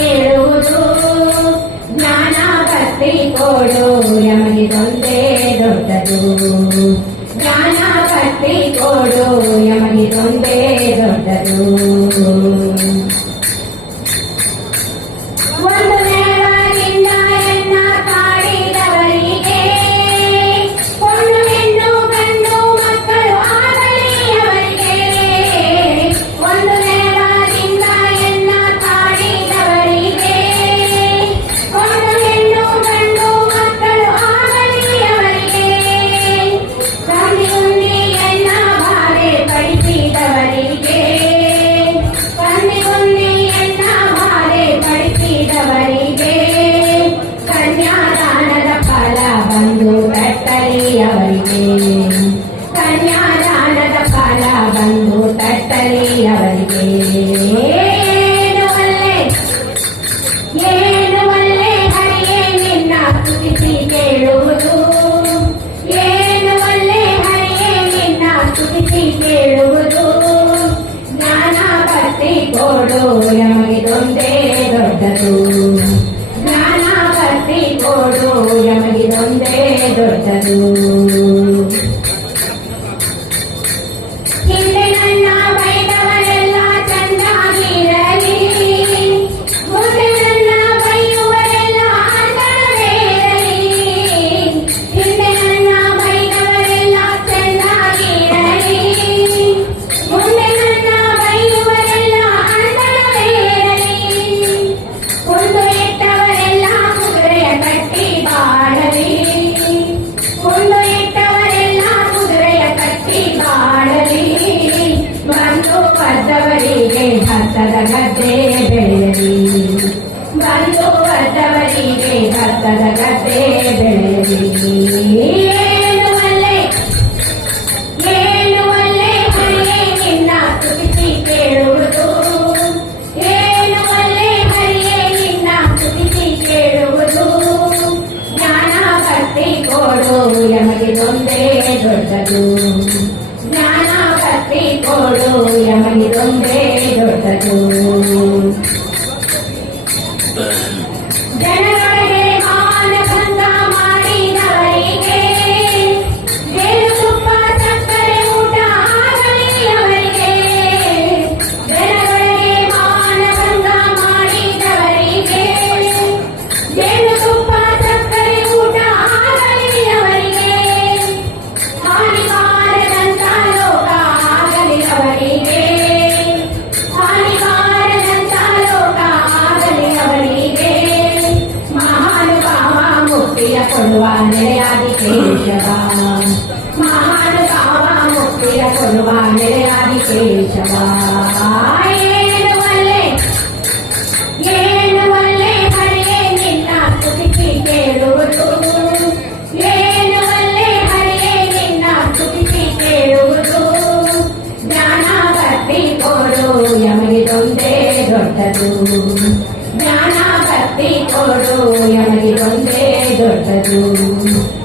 ತಿಳುವುದು ಜ್ಞಾನ ಭಕ್ತಿ ಕೊಡು ಯಮಗೆ ತೊಂದರೆ ದೊಡ್ಡದು ಜ್ಞಾನ ಭಕ್ತಿ ಕೊಡು ಯಮಗೆ ತೊಂದರೆ ದೊಡ್ಡದು alegría Thank you. ಬೆಳೆಯಲಿ ಬಂದು ಬಂದವರಿಗೆ ಭತ್ತದ ಕತೆ ಬೆಳೆಯಲಿ జ్ఞానాభక్తి కోడు యమని తొందే Senhor. కొలువాడయాది కేశవాం మహానుభావముక్తిర కొలువాడయాది కేశవా ఏడు వల్లే ఏడు వల్లే హరే నిన్న స్థుతికి కేడుగుతూ ఏడు వల్లే హరే నిన్న స్థుతికి కేడుగుతూ ಜ್ಞಾನ ಕಟ್ಟಿಕೊಡು ಯಮಗಿದೊಂದೇ ದೊಡ್ಡದು ಜ್ಞಾನ ಕಟ್ಟಿಕೊಡು pecador.